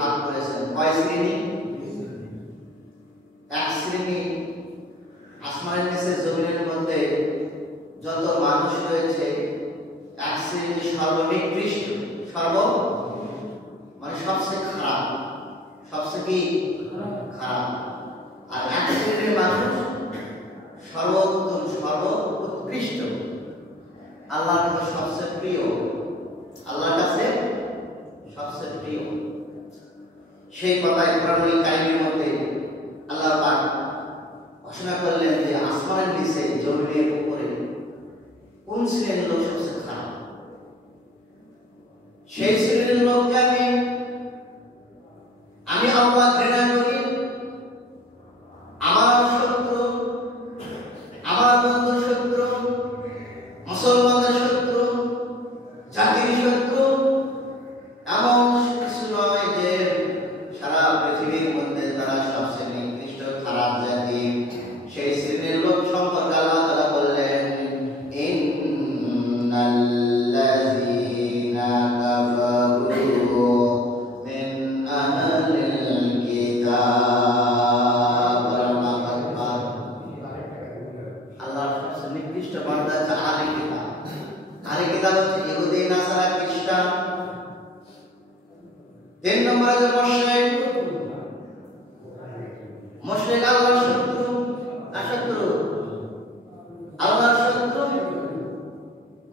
ভাগ করেছেন কয় শ্রেণী? এক শ্রেণী আসমানের নিচে জমিনের মধ্যে যত মানুষ রয়েছে এক শ্রেণী সর্বনিকৃষ্ট, মানে সবচেয়ে খারাপ, সবচেয়ে কি খারাপ। আর এক শ্রেণীর মানুষ সর্বোত্তম, সর্বোৎকৃষ্ট, আল্লাহর কাছে সবচেয়ে প্রিয়, আল্লাহর কাছে সবচেয়ে প্রিয়। সেই কথায় কোরআনুল কারীমের মধ্যে আল্লাহ পাক ঘোষণা করলেন যে আসমানের নিচে জমিনের উপরে কোন শ্রেণীর লোক সবচেয়ে খারাপ। সেই শ্রেণীর লোককে আমি আল্লাহ ঘৃণা করি। আমার শত্রু, আমার বন্ধু শত্রু, মুসলমানদের শত্রু, জাতির শত্রু, এমন কিছু নয় যে সারা পৃথিবীর মধ্যে তারা সবচেয়ে নিকৃষ্ট খারাপ জাতি। সেই শ্রেণীর লোক সম্পর্কে আল্লাহ তাআলা বললেন, ইন্নাল্লাযীনা কাফারু মিন আহলিল কিতাব, আল্লাহর সবচেয়ে নিকৃষ্ট বান্দা হচ্ছে আহলে কিতাব। আহলে কিতাব হচ্ছে ইহুদি, নাসারা, খ্রিস্টান। 3 নম্বর হচ্ছে মুশরিক, আল্লাহর শত্রু, শত্রু আল্লাহর শত্রু,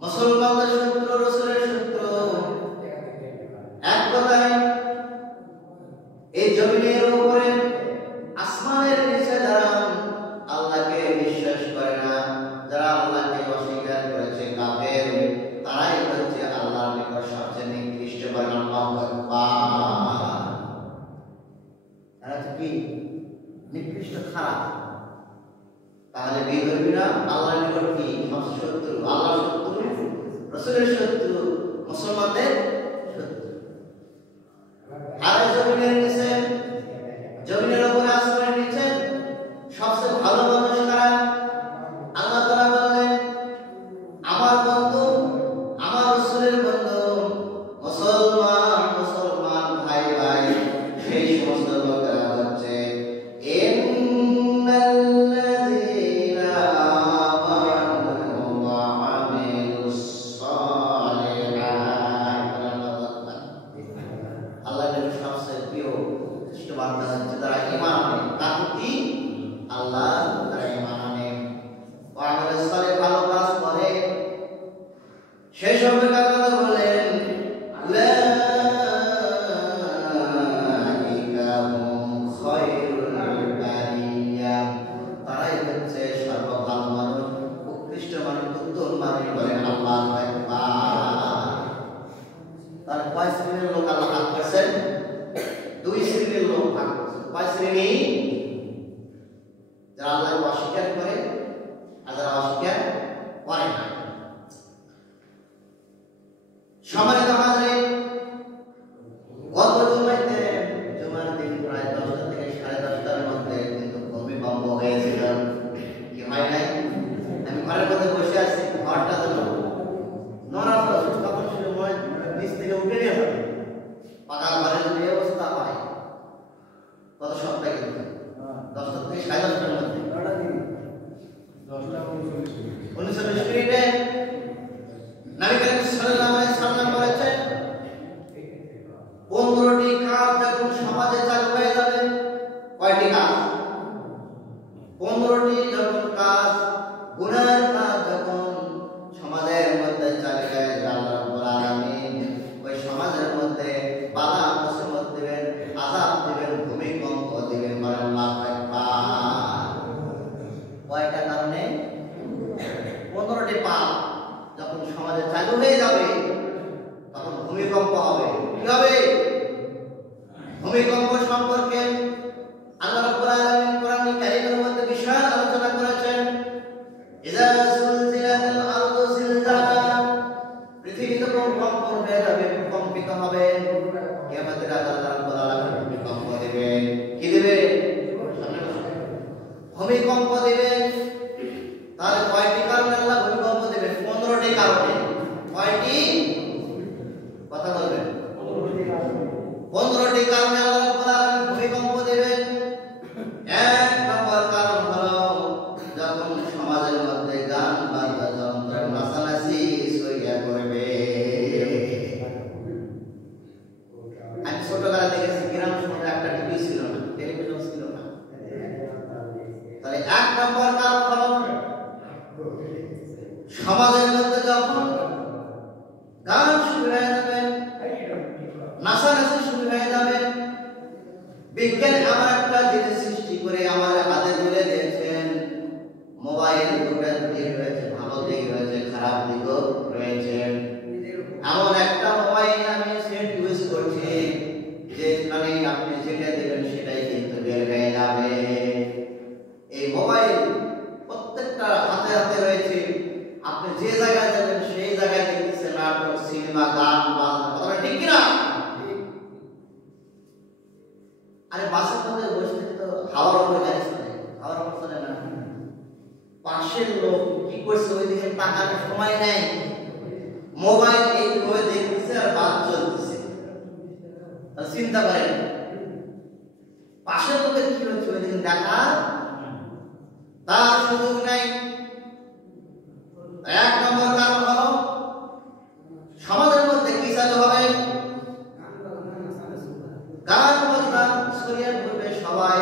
মুসলমানদের শত্রু, রাসূলের শত্রু। এক কথায় এই জমিনের উপরে আসমানের নিচে যারা আল্লাহকে বিশ্বাস করে না, যারা আল্লাহকে অস্বীকার করেছে, কাফের, তারাই হচ্ছে আল্লাহর নিকট সবচেয়ে নিকৃষ্ট। আল্লাহু আকবার। তারা কি নিকৃষ্ট খারাপ। তাহলে বিধর্মীরা আল্লাহর নিকট কি সবচেয়ে শত্রু, আল্লাহর শত্রু, রাসূলের শত্রু, মুসলমানদের শত্রু। আর জমিনের নিচে, জমিনের উপরে, আসমানের নিচে সবচেয়ে ভালো মানুষ কারা? আল্লাহ তাআলা বললেন, আমার বন্ধু, আমার রাসূলের বন্ধু, মুসলমান ভাই ভাই, সেই সমস্ত লোকেরা হচ্ছে ইন্নাল্লাযীনা আমানু ওয়া আমিলুস সালিহাত। আল্লাহর সবচেয়ে প্রিয় শ্রেষ্ঠ বান্দা হচ্ছে যারা ঈমান আনে। তার প্রতি আল্লাহ, তারা ঈমান আনে, ওয়া আমিলুস সালিহ, ভালো কাজ করে। সেই সম্পর্কে কথা বলেন, উলাইকা হুম খায়রুল বারিয়া, তারাই হচ্ছে সর্বভালো মানুষ, উৎকৃষ্ট মানুষ, উত্তম মানুষ। বলেন আল্লাহু আকবার। তার কয় শ্রেণীর লোক আল্লাহ ভাগ করেছেন? 2 শ্রেণীর লোক ভাগ করেছেন। কয় শ্রেণী? যারা আল্লাহকে অস্বীকার করে আর যারা অস্বীকার করে না। সম্মানিত হাজরিন, গত জুমাতে, জুমার দিন প্রায় 10টা থেকে 10:30টার মধ্যে কিন্তু ভূমিকম্প হয়েছিল। কি হয় নাই? আমি ঘরের মধ্যে বসে আছি, ঘরটা যেন নড়াচড়া, তখন সময় নিচ থেকে উঠে নিয়ে যাবে। পাকা ঘরের যদি এই অবস্থা হয়, কত সপ্তাহে কিন্তু 10টা থেকে 10:30টার মধ্যে 19 মিনিটে নবী করিম সাল্লাল্লাহু আলাইহি সাল্লাম বলেছেন, 15টি কাজ যখন সমাজে চালু হয়ে যাবে। কয়টি কাজ? 15টি যখন কাজ, গুনাহের কাজ যখন সমাজের মধ্যে চালু হয়ে যাবে, আল্লাহ রাব্বুল আলামিন ওই সমাজের মধ্যে বাধা মুসিবত দিবেন, আযাব দিবেন, ভূমিকম্প দিবেন। আল্লাহু আকবার। কয়টা কারণে? 15টি পাপ যখন সমাজে চালু হয়ে যাবে, তখন ভূমিকম্প হবে। কি হবে? ভূমিকম্প সম্পর্কে আল্লাহ রাব্বুল আলামিন কোরআনুল কারীমের মধ্যে বিশাল আলোচনা করেছেন। ইযা সুলজিলাতিল আরদু জিলজালাহা, পৃথিবী যখন কম্পন হয়ে যাবে, কম্পিত হবে। কিয়ামতের রাতে আল্লাহ রাব্বুল আলামিন ভূমিকম্প দেবেন। কি দেবেন? ভূমিকম্প দেবেন। তাহলে কয়টি কারণে আল্লাহ ভূমিকম্প দেবেন? 15টি কারণে। কয়টি? কথা বলবেন। 15টি কারণে আমি ছোটবেলা দেখেছি গ্রাম শহরে একটা টিভি ছিল না, টেলিভিশন ছিল না। তাহলে এক নম্বর কারণ হলো সমাজের মধ্যে যখন গান শুরু হয়ে যাবে, নাচানাচি শুরু হয়ে যাবে, বিজ্ঞান এমন একটা জিনিস সৃষ্টি করে আমাদের হাতে তুলে দিয়েছেন। মোবাইল দুটো দিক রয়েছে, ভালো দিক রয়েছে, খারাপ দিকও রয়েছে। এমন একটা মোবাইল আমি সেট ইউজ করছি যেখানে আপনি যেটা দেবেন সেটাই কিন্তু বের হয়ে যাবে। এই মোবাইল প্রত্যেকটা হাতে হাতে রয়েছে, আপনি যে জায়গায় যাবেন সেই জায়গায় দেখতেছেন নাটক, সিনেমা, গান, বাজনা। কথাটা ঠিক কিনা? আরে বাসের মধ্যে বসে তো হাওয়ার উপরে যাচ্ছে, হাওয়ার উপর চলে না, পাশের লোক কি করছে ওইদিকে তাকানোর সময় নেই, মোবাইল এইভাবে দেখতেছে আর বাস চলতেছে। চিন্তা করেন পাশের লোকের কি হচ্ছে ওইদিকে দেখা তার সুযোগ নেই। এক নম্বর কারণ হলো সমাজের মধ্যে কি চালু হবে, গান বাজনা ছড়িয়ে পড়বে, সবাই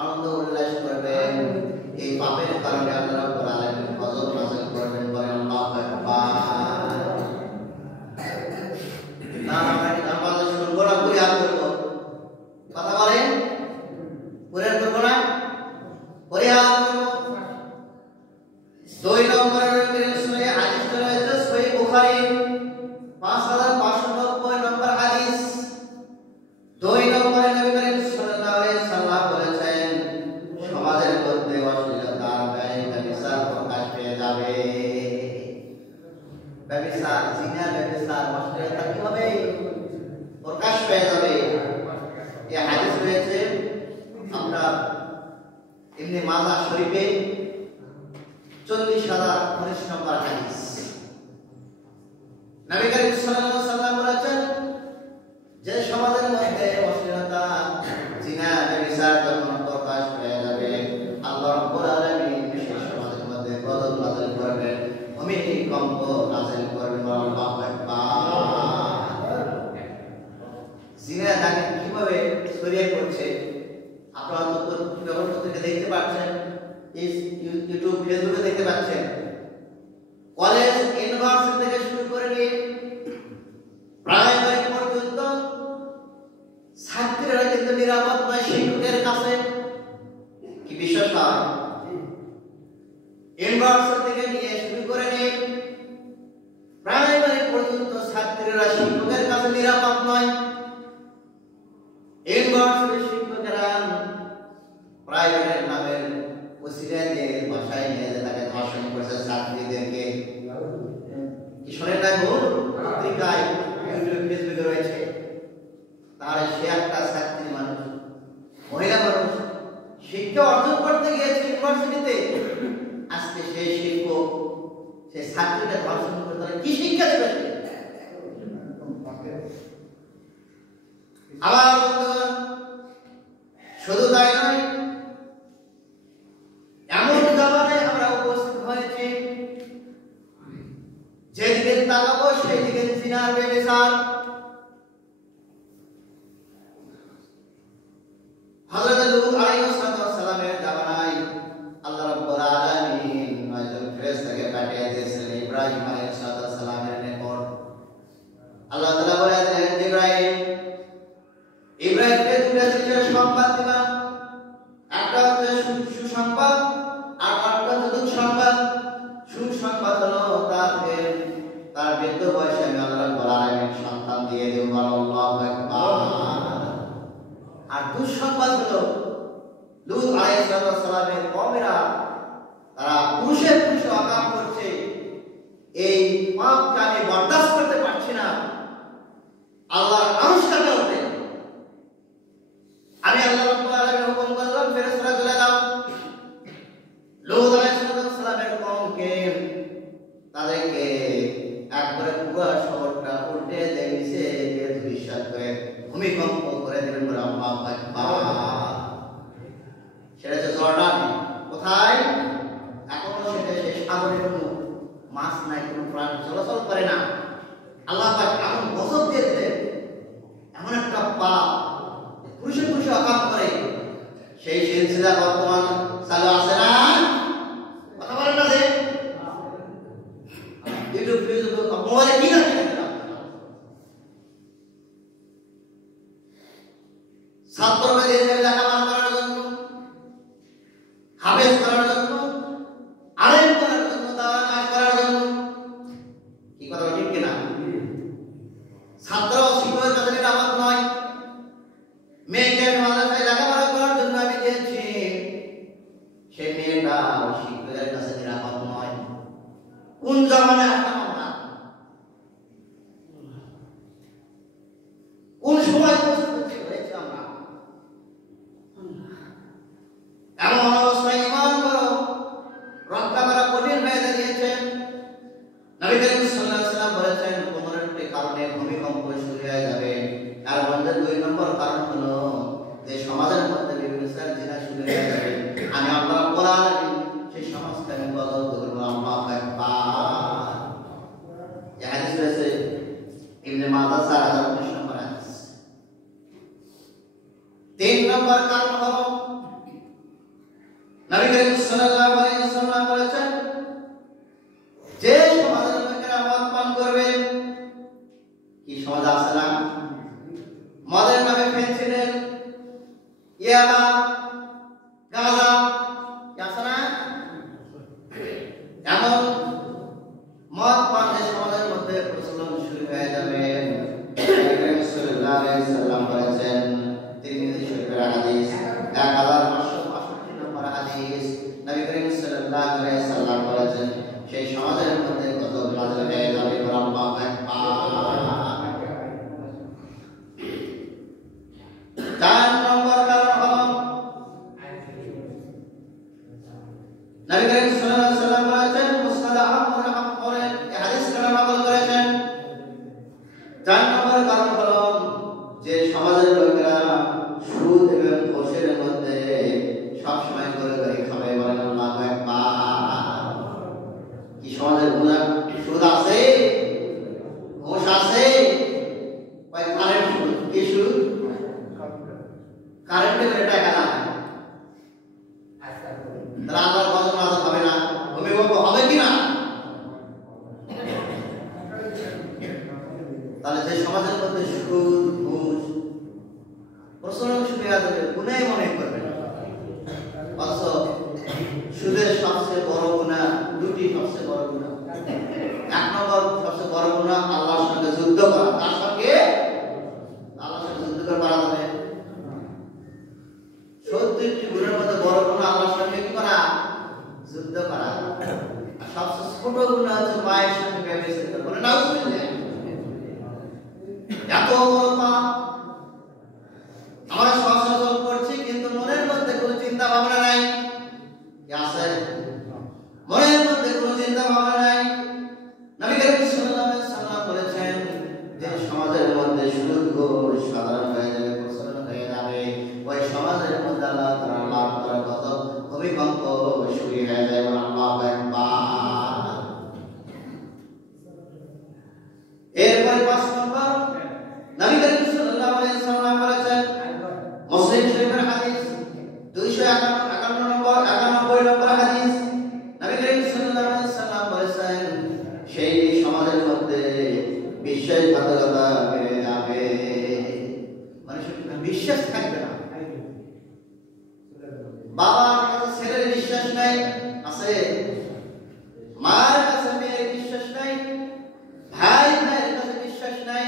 আনন্দ উল্লাস করবে। এই পাপের কারণে আল্লাহ রাব্বুল আলামিন গজব নাযিল করবেন, বলেন আল্লাহু আকবার। না আমরা কি গান বাজনা শুনবো না, পরিহার করবো? কথা বলেন, পরিহার করবো না? পরিহার করবো। 2 নম্বরের সহিহ হাদিস রয়েছে সহিহ বুখারী 5590 নম্বর হাদিস। 2 নম্বরে নবী করিম সাল্লাল্লাহু আলাইহি সাল্লাম বলেছেন সমাজের মধ্যে অশ্লীলতার ব্যভিচার প্রকাশ পেয়ে যাবে। ব্যভিচার, জিনা, ব্যভিচার, অশ্লীলতা কি হবে? প্রকাশ পেয়ে যাবে। এই হাদিস রয়েছে আপনার ইবনে মাজাহ শরীফে 40,019 নম্বর হাদিস। নবী করিম সাল্লাল্লাহু আলাইহি সাল্লাম বলেছেন যে সমাজের মধ্যে অশ্লীলতা, জিনা, ব্যভিচার যখন প্রকাশ পেয়ে যাবে, আল্লাহ রাব্বুল আলামিন সেই সমাজের মধ্যে গজব নাযিল করবেন, ভূমিকম্প নাযিল করবেন। আল্লাহু আকবার। জিনা দেখেন কিভাবে ছড়িয়ে পড়ছে, আপনারা তো ব্যবস্থা থেকে দেখতে পাচ্ছেন, ইউটিউব, ফেসবুকে দেখতে পাচ্ছেন। কলেজ, ইউনিভার্সিটি থেকে শুরু করে নিয়ে প্রাইমারি পর্যন্ত ছাত্রীরা কিন্তু নিরাপদ নয় শিক্ষকের কাছে। কি বিশ্বাস হয়? ইউনিভার্সিটি থেকে নিয়ে শুরু করে নিয়ে প্রাইমারি পর্যন্ত ছাত্রীরা শিক্ষকের কাছে নিরাপদ নয়। ইউনিভার্সিটির শিক্ষকেরা প্রাইভেটের নামের ওসিলা দিয়ে বাসায় নিয়ে যে তাকে ধর্ষণ করছে ছাত্রীদেরকে। কি শোনেন না গো? পত্রিকায়, ইউটিউব, ফেসবুকে রয়েছে। তাহলে সে একটা ছাত্রী মানুষ, মহিলা মানুষ, শিক্ষা অর্জন করতে গিয়েছে ইউনিভার্সিটিতে, আজকে সেই শিক্ষক সেই ছাত্রীকে ধর্ষণ করে তাহলে কি শিক্ষা দেবে? আবার শুধু তাই নয়, এমন জায়গায় আমরা উপস্থিত হয়েছি যেদিকে তাকাবো সেই দিকে জিনার ব্যভিচার। হযরত লূত আলাইহিস সালামের জামানায় আল্লাহ রাব্বুল আলামিন একজন ফেরেশতাকে পাঠিয়ে দিয়েছিলেন ইব্রাহিম আলাইহিস সালামের নিকট। আল্লাহ তাআলা বলেছিলেন ইব্রাহিমকে দুটো জিনিসের সংবাদ দিবা, একটা হচ্ছে সুসংবাদ আর একটা হচ্ছে দুঃসংবাদ। সুসংবাদ হলো তার বৃদ্ধ বয়সে আমি আল্লাহ রাব্বুল আলামিন সন্তান দিয়ে দেব, আল্লাহু আকবার। আর দুঃসংবাদ হলো লূত আলাইহিস সালামের কওমেরা তারা পুরুষে অকাম করছে, এই পাপকে আমি বরদাস্ত করতে পারছি না, আল্লাহর আনুষ্ঠানিক হবে। আমি আল্লাহ রাব্বুল আলামিন হুকুম করলাম ফেরেশতারা চলে যাও। লূত আলাইহিস সালামের কওমকে তাদেরকে একবারে পুরো শহরটা উল্টে দিয়ে নিচে ধূলিসাৎ করে ভূমিকম্প করে দিলেন। বলে আল্লাহু আকবার। সেটা হচ্ছে জর্ডান। কোথায়? এখনো সেটা সেই সাগরে কোনো মাছ নাই, কোনো প্রাণী চলাচল করে না। আল্লাহ পাক এমন গজব দিয়ে দিলেন, এমন একটা সিলসিলা বর্তমান চালু আছে না? কথা বলেন না যে ইউটিউব ফেসবুক মোবাইলে কি না ছাত্রকে দিয়ে লেখাপড়া করার জন্য, হাফেজ করার জন্য, আলেম করার জন্য, দাওয়াত করার জন্য। কি কথা ঠিক কিনা? ছাত্র শিক্ষকের কাছে নিরাপদ নয়। মেয়েকে মাদ্রাসায় লেখাপড়া করার জন্য আমি দিয়েছি, সেই মেয়েটা শিক্ষকের কাছে নিরাপদ নয়। কোন জামানায় আসলাম আমরা? কোন সময় হয়েছে আমরা? এমন অবস্থায় ইমান করো রক্ষা করা কঠিন হয়ে দাঁড়িয়েছে। নবী করিম সাল্লাল্লাহু আলাইহি ওয়াসাল্লাম বলেছেন 15টি কারণে ভূমিকম্প শুরু হয়ে যাবে। তার মধ্যে 2 নম্বর কারণ হলো যে সমাজের মধ্যে বিভিন্ন জিনা শুরু হয়ে যাবে। আমি আল্লাহ কোরআন সেই সমাজকে আমি বদল করব। আল্লাহু আকবার। এই হাদিস রয়েছে ইবনে মাজাহ 4019 নম্বর হাদিস। 3 নম্বর কারণ হলো নবী করিম সাল্লাল্লাহু আলাইহি ওয়াসাল্লাম বলেছেন যে সমাজের লোকেরা মদ পান করবে, কি সমাজ আছে না? মদের নামে ফেন্সিডিল, ইয়াবা, গাঁজা কি আছে না? এমন মদ পান যে সমাজের মধ্যে প্রচলন শুরু হয়ে যাবে। নবী করিম সাল্লাল্লাহু আলাইহি ওয়াসাল্লাম বলেছেন, তিরমিজি শরীফের হাদিস 1565 নম্বর হাদিস, নবী করিম সাল্লাল্লাহু আলাইহি ওয়াসাল্লাম বলেছেন সেই সমাজের মধ্যে কত নাযিল হয়ে যাবে। আল্লাহু আকবার। 4 নম্বর কারণ হলো নবী করিম সাল্লাল্লাহু আলাইহি ওয়াসাল্লাম বলেছেন মুসনাদ আহমদ রাহমাহুল্লাহ এই হাদিস কালাম আমল করেছেন। 4 নম্বর কারণ হলো যে সমাজের লোকেরা সুদ এবং ঘুষের মধ্যে সব সময় করে খাবে। বলেন আল্লাহু আকবার। কি সমাজের গুনাহ সুদ আছে, ঘুষ আছে, ওই কারেন্ট সুদ, কি সুদ? কারেন্টের টাকা না। তাহলে আল্লাহর কসম আযাব হবে না? ভূমিকম্প হবে কি না? তাহলে যে সমাজের মধ্যে সুদ ঘুষ প্রচলন শুরু হয়ে যাবে, গুনাহ মনে করবে না। অথচ সুদের সবচেয়ে বড় গুনাহ দুটি, সবচেয়ে বড় গুনাহ। 1 নম্বর সবচেয়ে বড় গুনাহ আল্লাহর সঙ্গে যুদ্ধ করা। তার সঙ্গে আল্লাহর সঙ্গে যুদ্ধ করে পারা যাবে? 70টি গুনাহের মধ্যে বড় গুনাহ আল্লাহর সঙ্গে কি করা? যুদ্ধ করা। আর সবচেয়ে ছোট গুনাহ হচ্ছে মায়ের সঙ্গে ব্যভিচার করা। বলে নাউজুবিল্লাহ। এত বড় পাপ আমরা সচরাচর করছি, কিন্তু মনের মধ্যে কোনো চিন্তা ভাবনা নাই। কি আছে? মনের মধ্যে কোনো চিন্তা ভাবনা নাই। নবী করিম সাল্লাল্লাহু আলাইহি ওয়াসাল্লাম বলেছেন যে সমাজের মধ্যে সুদ ঘুষ সাধারণ হয়ে যাবে, প্রচলন হয়ে যাবে, ওই সমাজের মধ্যে আল্লাহ তাআলা লাভ করার কত ভূমিকম্প শুরু হয়ে যায়। আল্লাহু আকবার। এরপরে 5 নম্বর নবী করিম সাল্লাল্লাহু আলাইহি ওয়াসাল্লাম বলেছেন মুসলিম শরীফের হাদিস 291 নম্বর হাদিস, নবী করিম সাল্লাল্লাহু আলাইহি ওয়াসাল্লাম বলেছেন সেই সমাজের মধ্যে বিশ্বাসঘাতকতা বেড়ে যাবে। মানুষের বিশ্বাস থাকবে না। বাবার কাছে ছেলের বিশ্বাস নাই, আছে। মার কাছে মেয়ের বিশ্বাস নাই, ভাই ভাইয়ের কাছে বিশ্বাস নাই,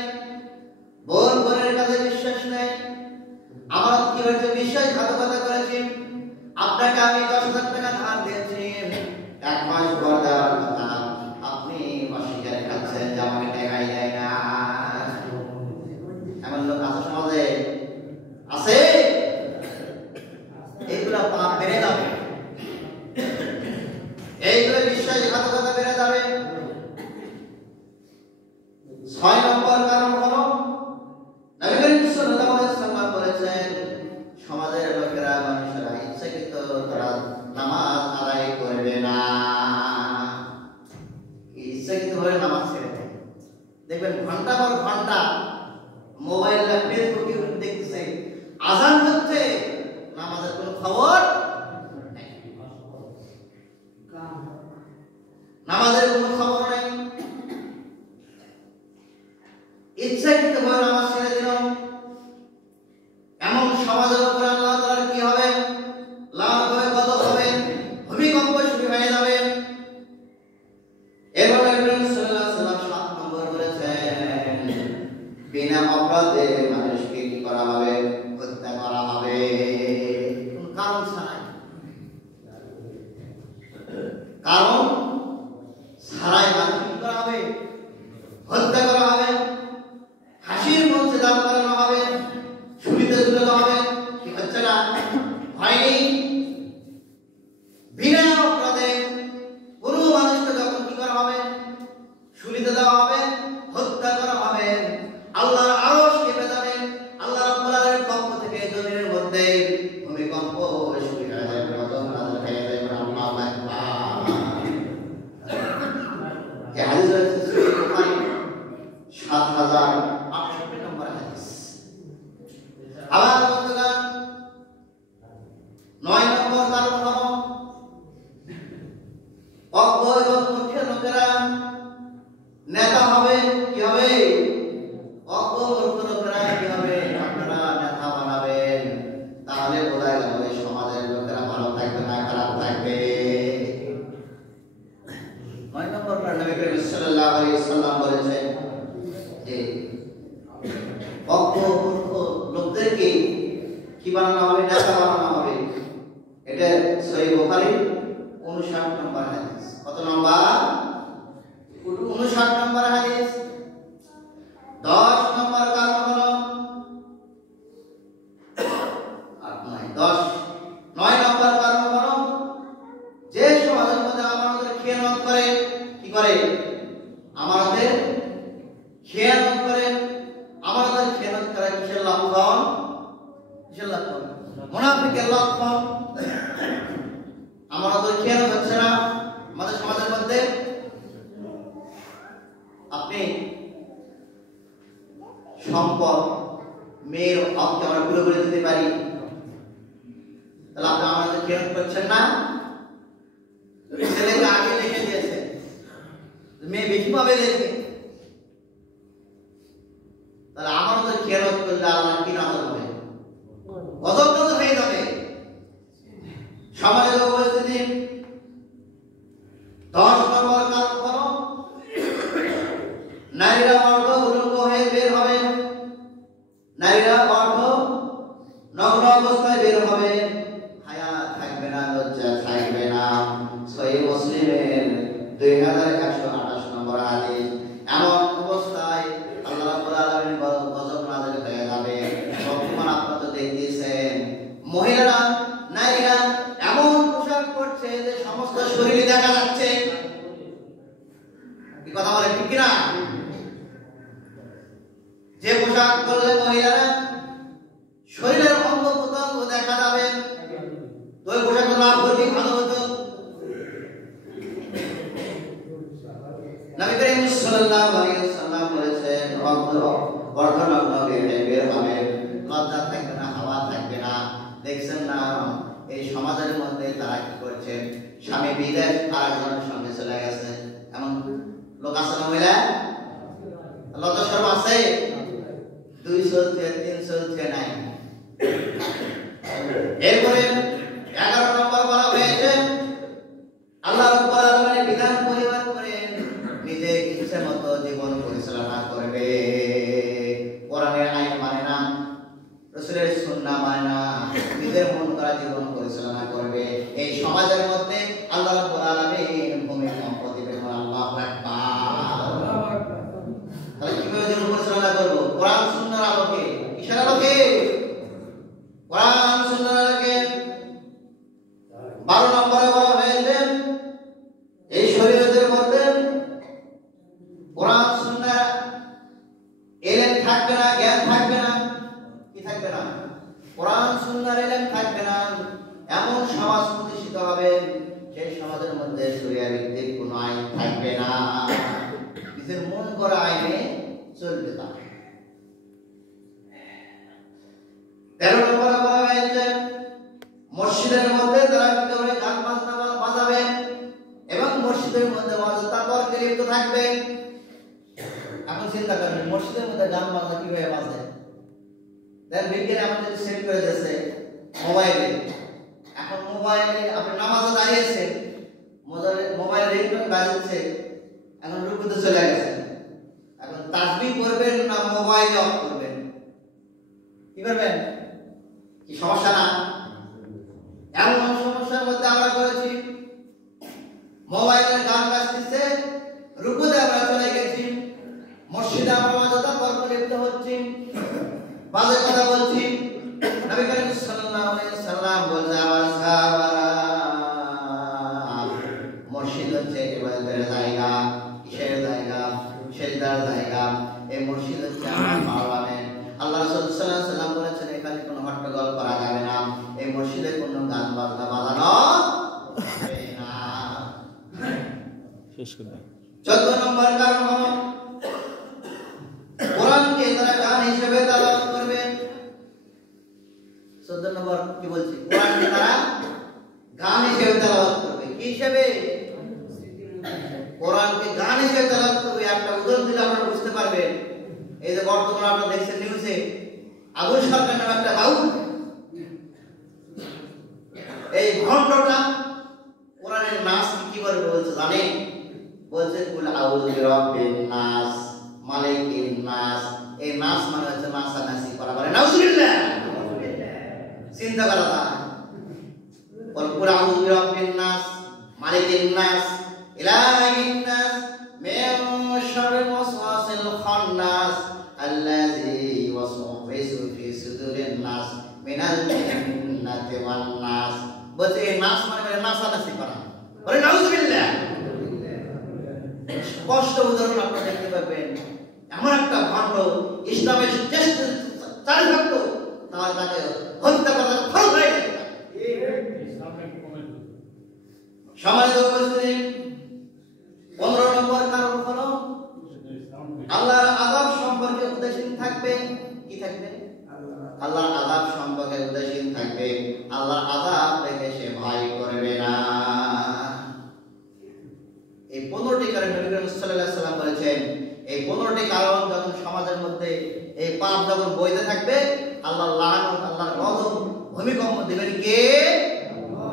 বোন বোনের কাছে বিশ্বাস নাই। আমার কি হয়েছে? বিশ্বাসঘাতকতা করেছি। আপনাকে আমি 10,000 টাকা ধার দিয়েছি, 1 মাস পর দেওয়ার কথা, আপনি অস্বীকার করছেন যে আমাকে টাকাই দেয় না। এমন লোক আছে সমাজে? আছে। এইগুলা পাপ বেড়ে যাবে, এইগুলো বিশ্বাসঘাতকতা বেড়ে যাবে। 6 নম্বর কারণ হলো নবী করিম সাল্লাল্লাহু আলাইহি ওয়াসাল্লাম বলেছেন সমাজের লোকেরা, মানুষেরা ইচ্ছাকৃত তারা নামাজ আদায় করবে না। শুনতে হবে, কি হচ্ছে না? হয়নি। বিনা অপরাধে কোনো মানুষকে যখন কি করা হবে? শুলিতে দেওয়া হবে, হত্যা করা হবে, আল্লাহর আরশ কেঁপে যাবে, আল্লাহ রাব্বুল আলামিনের পক্ষ থেকে জমিনের মধ্যে ভূমিকম্প শুরু হয়ে যাবে, গজব নাযিল হয়ে যাবে। আল্লাহু আকবার। এই হাদিস রয়েছে সহিহ বুখারী ৭,০৬৮ নম্বর হাদিস। আবার বন্ধুগণ ৯ নম্বর কারণ হলো অজ্ঞ এবং মূর্খ লোকেরা নেতা হবে। কি হবে? অজ্ঞ মূর্খ লোকেরা কি হবে? আপনারা নেতা বানাবেন, তাহলে বোঝা গেল এই সমাজের লোকেরা ভালো থাকবে না খারাপ থাকবে। ৯ নম্বর নবী করিম সাল্লাল্লাহু আলাইহি ওয়াসাল্লাম বলেছেন যে অজ্ঞ মূর্খ লোকদেরকে কি বানানো হবে? নেতা বানানো হবে। এটা সহিহ বুখারী ৫৯ নম্বর হাদিস। কত নম্বর? ৫৯ নম্বর হাদিস। ১০ নম্বর কারণ হলো ৯ নম্বর কারণ হলো যে সমাজের মধ্যে আমাদের খেয়ানত করে, কি করে? আমাদের খেয়ানত করে। আমাদের খেয়ানত করে কিসের লক্ষণ? কিসের লক্ষণ? মুনাফিকের লক্ষণ। আমাদের খেয়ানত হচ্ছে না আমাদের সমাজের মধ্যে। আপনি সম্পদ মেয়ের হককে আমরা পুরো করে দিতে পারি, তাহলে আপনি আমাদের খেয়াল করছেন না? ছেলেকে আগে লিখে দিয়েছে, মেয়ে বেশি পাবে দেখবে, তাহলে আমাদের খেয়াল করলে আল্লাহ কি নাম হবে? গজব হয়ে যাবে। সমাজের উপস্থিতি ১০ নম্বর কারণ হলো নারীরা অর্ধ উলঙ্গ হয়ে বের হবে। নারীরা অর্ধ নগ্ন অবস্থায় বের হবে, হায়া থাকবে না, লজ্জা থাকবে না। সহিহ মুসলিমের ২১২৮ নম্বর হাদিস। এমন অবস্থায় আল্লাহ রাব্বুল আলামিন গজব নাযিল হয়ে যাবে। বর্তমান আপনারা তো দেখতেছেন মহিলারা, নারীরা এমন পোশাক পরছে যে সমস্ত শরীরে দেখা যাচ্ছে। কি কথা বলে ঠিক কিনা? যে পোশাক পরলে মহিলারা শরীরের অঙ্গ প্রত্যঙ্গ দেখা যাবে, তো ওই পোশাক না পরলে ভালো হতো। নবী করিম সাল্লাল্লাহু আলাইহি ওয়াসাল্লাম বলেছেন অর্ধনগ্ন বের হবে, লজ্জা থাকবে না, হাওয়া থাকবে না। দেখছেন না এই সমাজের মধ্যে তারা কি করছে? স্বামী বিদেশ আরেকজনের সঙ্গে চলে গেছে, এমন লোক আছে না? মহিলা লজ্জা শরম আছে? 2 চলছে, 3 চলছে নাই। এরপরে 11 নম্বর বলা হয়েছে আল্লাহ রাব্বুল আলামিনের বিধান পরিহার করে নিজে ইচ্ছে মতো জীবন পরিচালনা করবে। কোরআনের আইন মানে না, রাসূলের সুন্নাহ মানে না, নিজের মন করা জীবন পরিচালনা করবে। এই সমাজের মধ্যে আল্লাহ রাব্বুল আলামিন ভূমিকম্প দিবেন। আল্লাহু আকবার। তাহলে কিভাবে জীবন পরিচালনা করব? কোরআন সুন্নাহর আলোকে। কিসের আলোকে? কোরআন সুন্নাহর আলোকে। 12 নম্বরে বলা হয়েছে এই শরীয়তের মধ্যে কোরআন সুন্নাহ এলেম থাকবে না, জ্ঞান থাকবে না। কি থাকবে না? কোরআন সুন্নাহর এলেম থাকবে না। এমন সমাজ প্রতিষ্ঠিত হবে সেই সমাজের মধ্যে শরিয়া ভিত্তিক কোনো আইন থাকবে না, নিজের মন করা আইনে চলবে না। 13 নম্বরে বলা হয়েছে মসজিদের মধ্যে তারা কি করবে? গান বাজনা বাজাবে এবং মসজিদের মধ্যে তর্কে লিপ্ত থাকবে। এখন চিন্তা করেন মসজিদের মধ্যে গান বাজনা কিভাবে বাজে? দেন বিজ্ঞানী আমাদের সেট করে দিয়েছে মোবাইলে। এখন মোবাইলে আপনি নামাজে দাঁড়িয়েছেন, মোবাইল রিংটোন বাজছে, এখন রুকুতে চলে গেছেন। এখন তাসবিহ করবেন না মোবাইল অফ করবেন? কি করবেন? কি সমস্যা না? এমন সমস্যার মধ্যে আমরা করেছি, মোবাইলের গান বাজতেছে, রুকুতে আমরা চলে গেছি, মসজিদে আমরা তর্ক লিপ্ত হচ্ছি, বাজে কথা বলছি, বলছে আমার সাহাবারা, মসজিদ হচ্ছে ইবাদতের জায়গা, কিসের জায়গা? সেজদার জায়গা। এই মসজিদ হচ্ছে আমার পার্লামেন্ট। আল্লাহ রাসূল সাল্লাল্লাহু আলাইহি ওয়াসাল্লাম বলেছেন এখানে কোনো হট্টগোল করা যাবে না, এই মসজিদে কোনো গান বাজনা বাজানো যাবে না। শেষ করে দাও। 14 নম্বর কারণ হলো কোরআনকে তারা গান হিসেবে তেলাওয়াত করবে। 14 নম্বর কি বলছি? কোরআনকে তারা গান হিসেবে তেলাওয়াত করবে। কি হিসেবে? কোরআনকে গান হিসেবে তেলাওয়াত করবে। একটা উদাহরণ দিলে আপনারা বুঝতে পারবেন। এই যে বর্তমানে আপনারা দেখছেন নিউজে আবুল সরকার নামে একটা বাউল, এই ঘন্টটা কোরআনের নাস কি করে বলছে জানেন? বলছে কুল আউযু বিরাব্বিন নাস মালিকিন নাস। এই নাস মানে হচ্ছে নাসানাসি করা, বলে নাউজুবিল্লাহ। চিন্তা করা যায়। বল কুল আউযু বিরাব্বিন নাস মালিকিন নাস ইলাহিন নাস মিন শাররিল ওয়াসওয়াসিল খান্নাস আল্লাযী ইওয়াসওয়িসু ফি সুদুরিন নাস মিনাল জিন্নাতি ওয়ান নাস। বলছে এই নাস মানে নাসানাসি করা, বলে নাউজুবিল্লাহ। স্পষ্ট উদাহরণ আপনারা দেখতে পাবেন। এমন একটা ভণ্ড ইসলামের জ্যেষ্ঠ চারিভক্ত, তার তাকে হত্যা করা ফরজ হয়ে গেছে। সম্মানিত উপস্থিতি, 15 নম্বর কারণ হলো আল্লাহর আযাব সম্পর্কে উদাসীন থাকবে। কি থাকবে? আল্লাহর আযাব সম্পর্কে উদাসীন থাকবে। আল্লাহর আযাব দেখে সে ভয় করবে না। এই 15টি কারণ নবী করিম সাল্লাল্লাহু আলাইহি ওয়াসাল্লাম বলেছেন। এই 15টি কারণ যখন সমাজের মধ্যে এই পাপ যখন বইতে থাকবে, আল্লাহর লানত, আল্লাহর গজব, ভূমিকম্প দিবেন কে?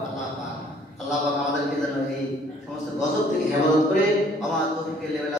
আল্লাহ পাক। আল্লাহ পাক আমাদেরকে যেন এই সমস্ত গজব থেকে হেফাজত করে আমার তৌফিক লেভেল